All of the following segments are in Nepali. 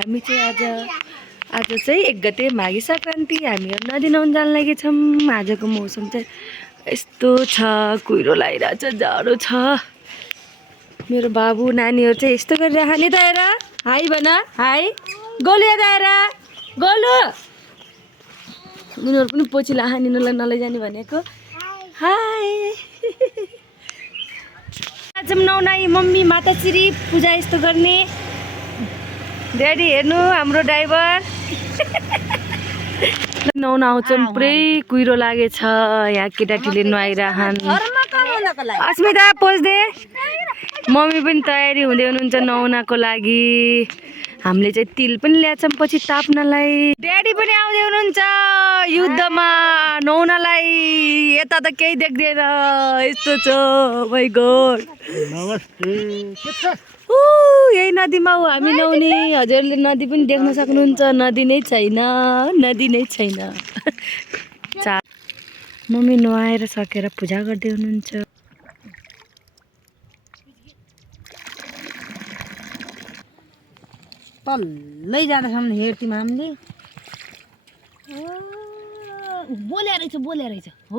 हामी चाहिँ आज चाहिँ 1 गते माघे सङ्क्रान्ति हामीहरू नदी नुहाउन जान लागेछौँ। आजको मौसम चाहिँ यस्तो छ, कुहिरो लागिरहेछ, जाडो छ। मेरो बाबु नानीहरू चाहिँ यस्तो गरिरहेको नि त। हेर, हाई भन, हाई। गोलु यहाँ आएर, गोलु। उनीहरू पनि पछि लाहानिनुलाई नलैजाने भनेको। हाई। आज नुहाउनै मम्मी माताश्री पूजा यस्तो गर्ने। ड्याडी हेर्नु हाम्रो ड्राइभर। नुहाउन आउँछौँ, पुरै कुहिरो लागेछ। यहाँ केटाकेटीले नुहाइरहन्। अस्मिता पोस्दे। मम्मी पनि तयारी हुँदै हुनुहुन्छ नुहाउनको लागि। हामीले चाहिँ तिल पनि ल्याएछौँ पछि ताप्नलाई। ड्याडी पनि आउँदै हुनुहुन्छ युद्धमा नुहाउनलाई। यता त केही देख्दैन, यस्तो छ। My god. नमस्ते। यही नदीमा हो हामी नुहाउने। हजुरले नदी पनि देख्न सक्नुहुन्छ। नदी नै छैन, नदी नै छैन। मम्मी नुहाएर सकेर पूजा गर्दै हुनुहुन्छ। तल्लै जाँदासम्म हेर्थ्यौँ हामीले। बोल्या रहेछ हो।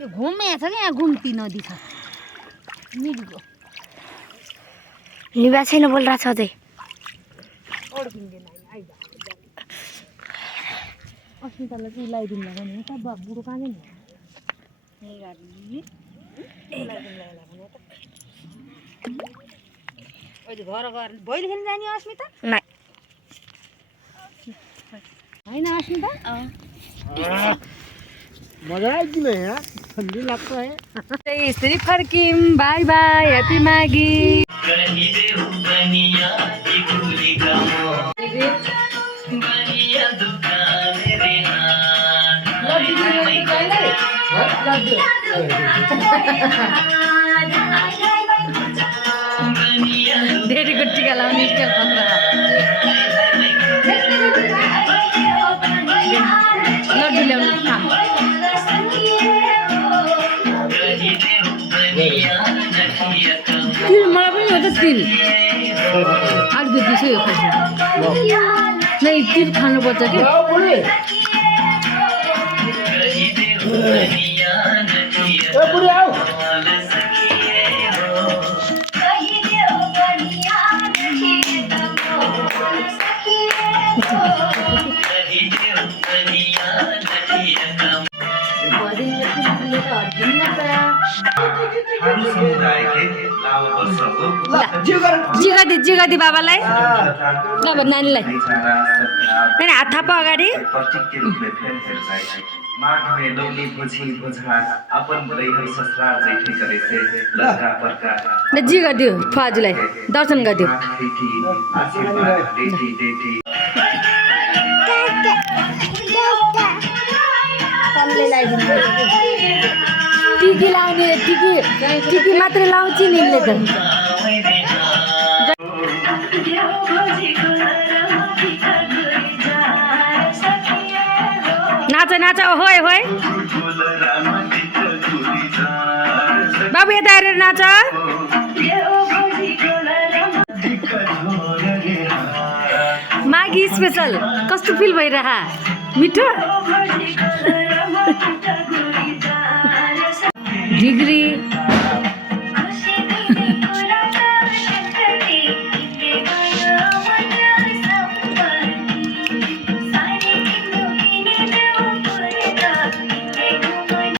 यो घुम्या छ क्या, यहाँ घुम्ती नदी छ मिरिको। निभा छैन बोलिरहेको छ अझै। अस्मितालाई चाहिँ लगाइदिनु लगाउने हो त। बुढो कहाँ जाने? अहिले घर गएर भैलो खेल्न जाने अस्मिता? नाइ होइन अस्मिता? मजा आइदिन यहाँ, ठन्डी लाग्छ है। यसरी फर्किम। Bye bye, happy Maghi. डेडीको टिका लाउने स्टाइल खतरा। लड्डु ल्याउनु काम। तिल मलाई पनि हो त तिल। अर्को दिउँसै हो खासमा। नै तिल खानुपर्छ क्या। जिगादी बाबालाई अब नानीलाई नानी हात थाप अगाडि। जी गरिदियो फुवाजुलाई दर्शन गरिदियो। टिकी लाउने, टिकी मात्रै लाउँछ नि यिनले त। नाच नाच, होय होय। बाबु यता हेरेर नाच। माघी स्पेसल कस्तो फिल भइरह? मिठो। डिग्री